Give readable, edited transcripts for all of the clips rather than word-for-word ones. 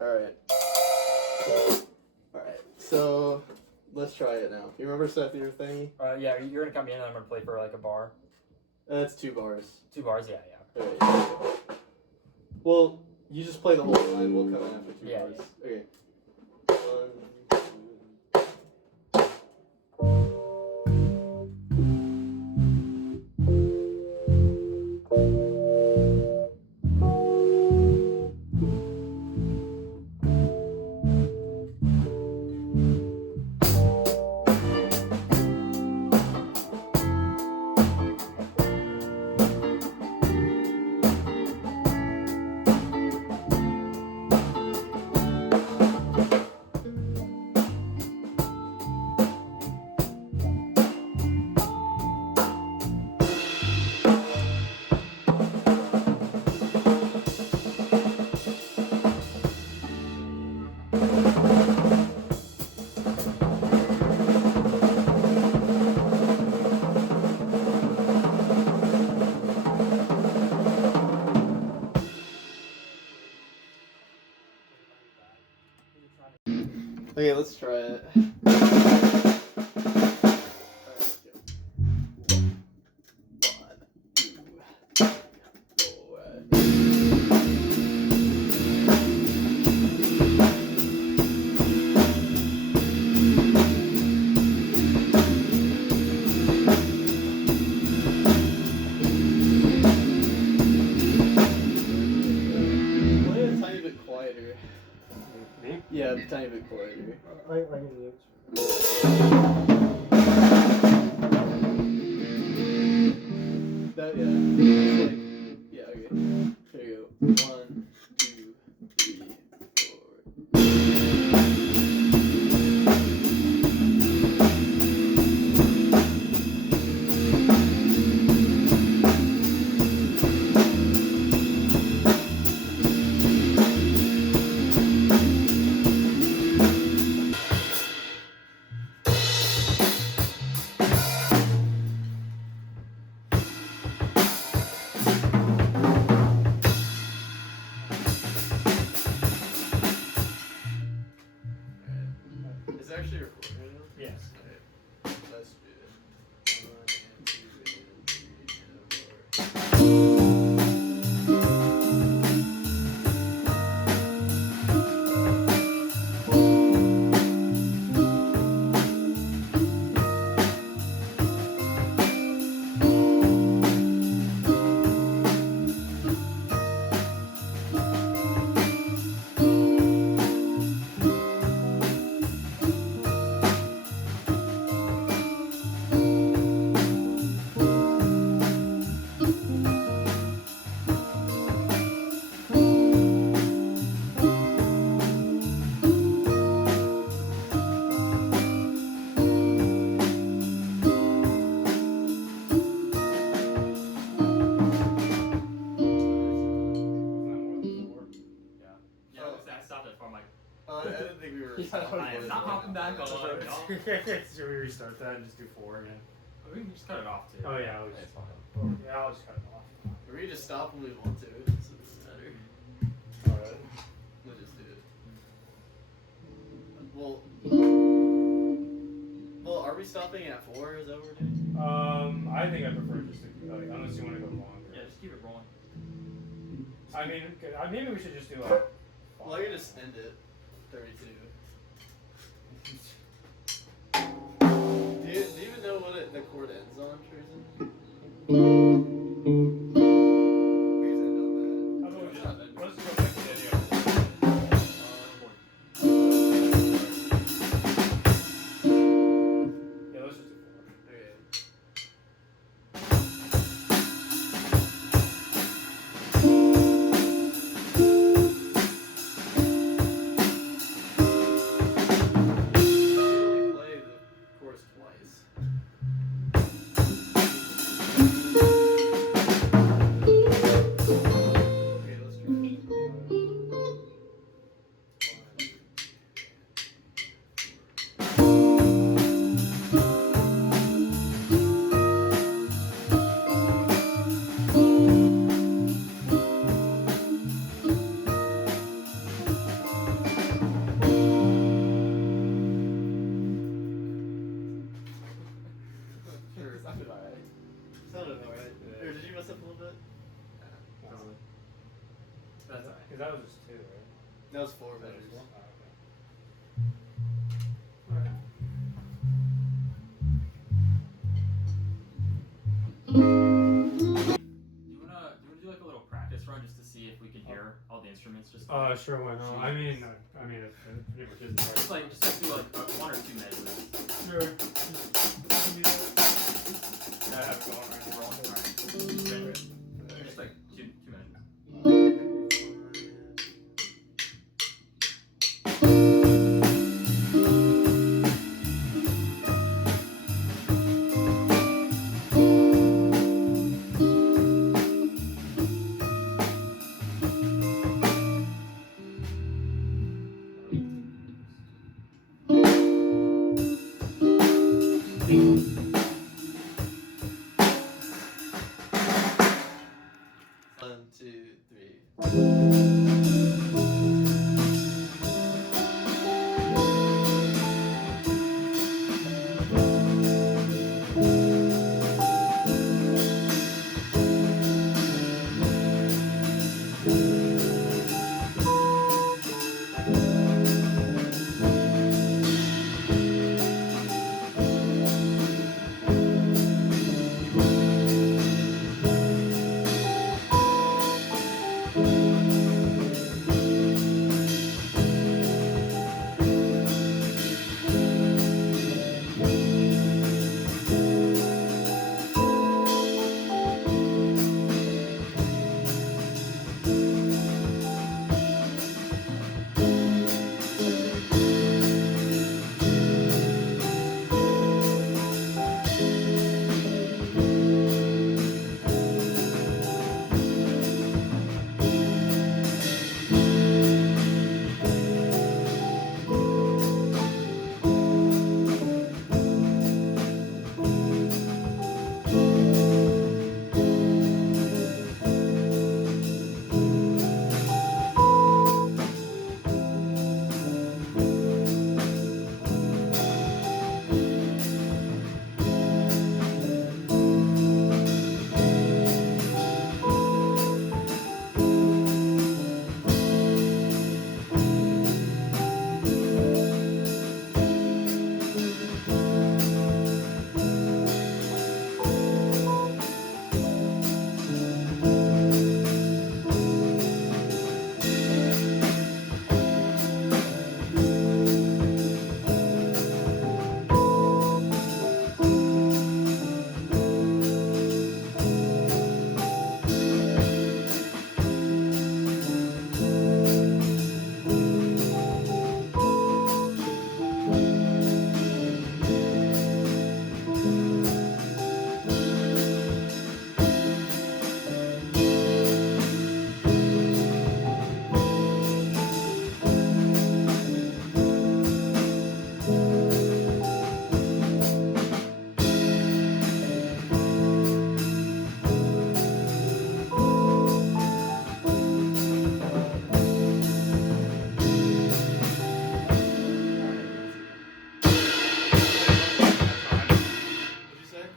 Alright. Alright, so let's try it now. You remember Seth, your thingy? Yeah, you're gonna come in and I'm gonna play for like a bar. That's 2 bars. 2 bars, yeah. Alright. Well, you just play the whole time, we'll come in after 2 Yeah, bars. yeah. Okay. 1, Okay, let's try it. Yeah, a tiny bit quieter. I can do it. That, yeah. It's like, yeah, okay. There you go. 1, 2, 3, 4. Is it actually recording right now? Yes. Alright. Let's do it. 1 and 2 and 3 and 4. I didn't think we were. I am not hopping back on. Should we restart that and just do 4 again? We can just cut it off too. Oh yeah, It's fine. yeah, I'll just cut it off. Or we just stop when we want to. So it doesn't matter. Alright. We'll just do it. Well, are we stopping at 4? Is that what we're doing? I think I prefer just to, unless you want to go longer. Yeah, just keep it rolling. I mean, maybe we should just do like. Well, I can just end it. 32. Do you even know what the chord ends on, Tristan? We just end on How about we just, let's just go back to the idea. Yeah, let's just do 4. Okay. We only play the chorus twice. That's alright. Because that was just 2, right? That was 4 That was measures. 1? Oh, okay. Alright. Do you wanna do like a little practice run just to see if we can hear all the instruments? Just Sure, why not? I mean, it pretty much isn't just right. like do like 1 or 2 measures. Sure. Just do that. I have it going right now. Rolling. Alright. Just like 2 measures. One, two, three.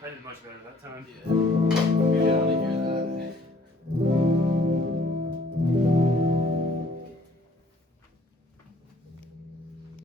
I did much better that time. Yeah.